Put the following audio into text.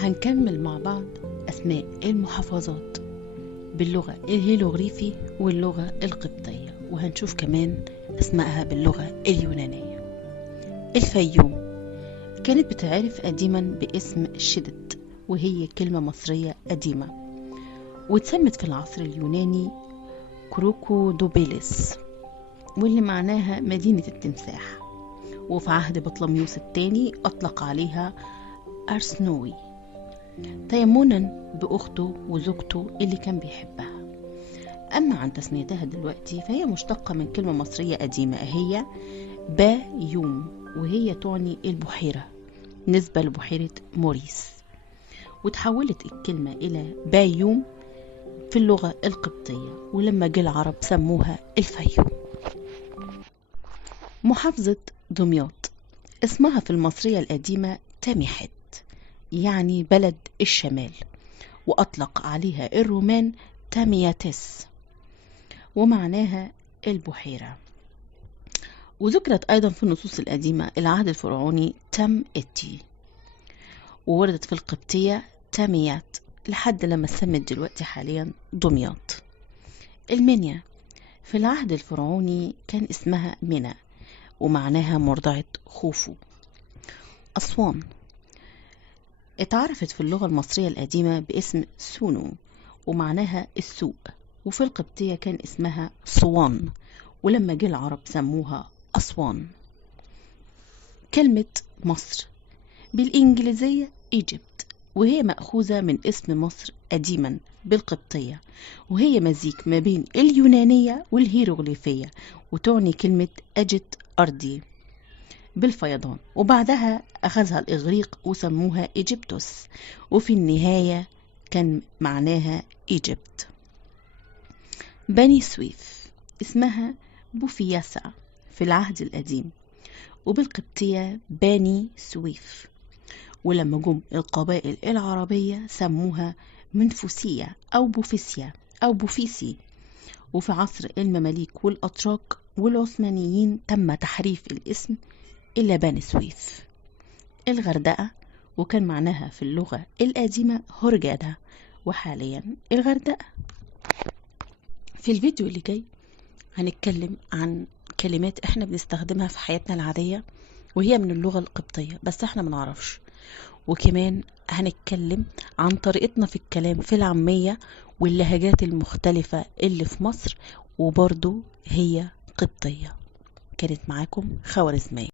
هنكمل مع بعض أسماء المحافظات باللغة الهيروغليفي واللغة القبطية، وهنشوف كمان أسمائها باللغة اليونانية. الفيوم كانت بتعرف قديما باسم شدد، وهي كلمة مصرية قديمة، واتسمت في العصر اليوناني كروكودوبيلس، واللي معناها مدينة التمساح. وفي عهد بطلميوس الثاني أطلق عليها أرسنوي تيمنا بأخته وزوجته اللي كان بيحبها. أما عن تسميتها دلوقتي فهي مشتقة من كلمة مصرية قديمة هي بايوم، وهي تعني البحيرة نسبة لبحيرة موريس، وتحولت الكلمة إلى بايوم في اللغة القبطية، ولما جه العرب سموها الفيوم. محافظة دمياط اسمها في المصرية القديمة تاميحت، يعني بلد الشمال، وأطلق عليها الرومان تامياتس، ومعناها البحيرة. وذكرت أيضا في النصوص القديمة العهد الفرعوني تم إتي، ووردت في القبطية تاميات لحد لما سمت دلوقتي حاليا دمياط. المنيا في العهد الفرعوني كان اسمها منى، ومعناها مرضعة خوفو. أسوان اتعرفت في اللغة المصرية القديمة باسم سونو، ومعناها السوق، وفي القبطية كان اسمها صوان، ولما جه العرب سموها أسوان. كلمة مصر بالإنجليزية Egypt، وهي مأخوذة من اسم مصر قديما بالقبطية، وهي مزيج ما بين اليونانية والهيروغليفية، وتعني كلمة أجت أرضي بالفيضان، وبعدها أخذها الإغريق وسموها إيجيبتوس، وفي النهاية كان معناها إيجيبت. بني سويف اسمها بوفياسا في العهد القديم، وبالقبطية بني سويف، ولما جم القبائل العربية سموها منفوسية أو بوفيسيا أو بوفيسي. وفي عصر المماليك والأتراك والعثمانيين تم تحريف الاسم إلى بني سويف. الغردقة وكان معناها في اللغة القديمة هرجادة، وحاليا الغردقة. في الفيديو اللي جاي هنتكلم عن كلمات احنا بنستخدمها في حياتنا العادية وهي من اللغة القبطية بس احنا منعرفش، وكمان هنتكلم عن طريقتنا في الكلام في العامية واللهجات المختلفة اللي في مصر، وبرضو هي قبطية. كانت معاكم خوارزمية.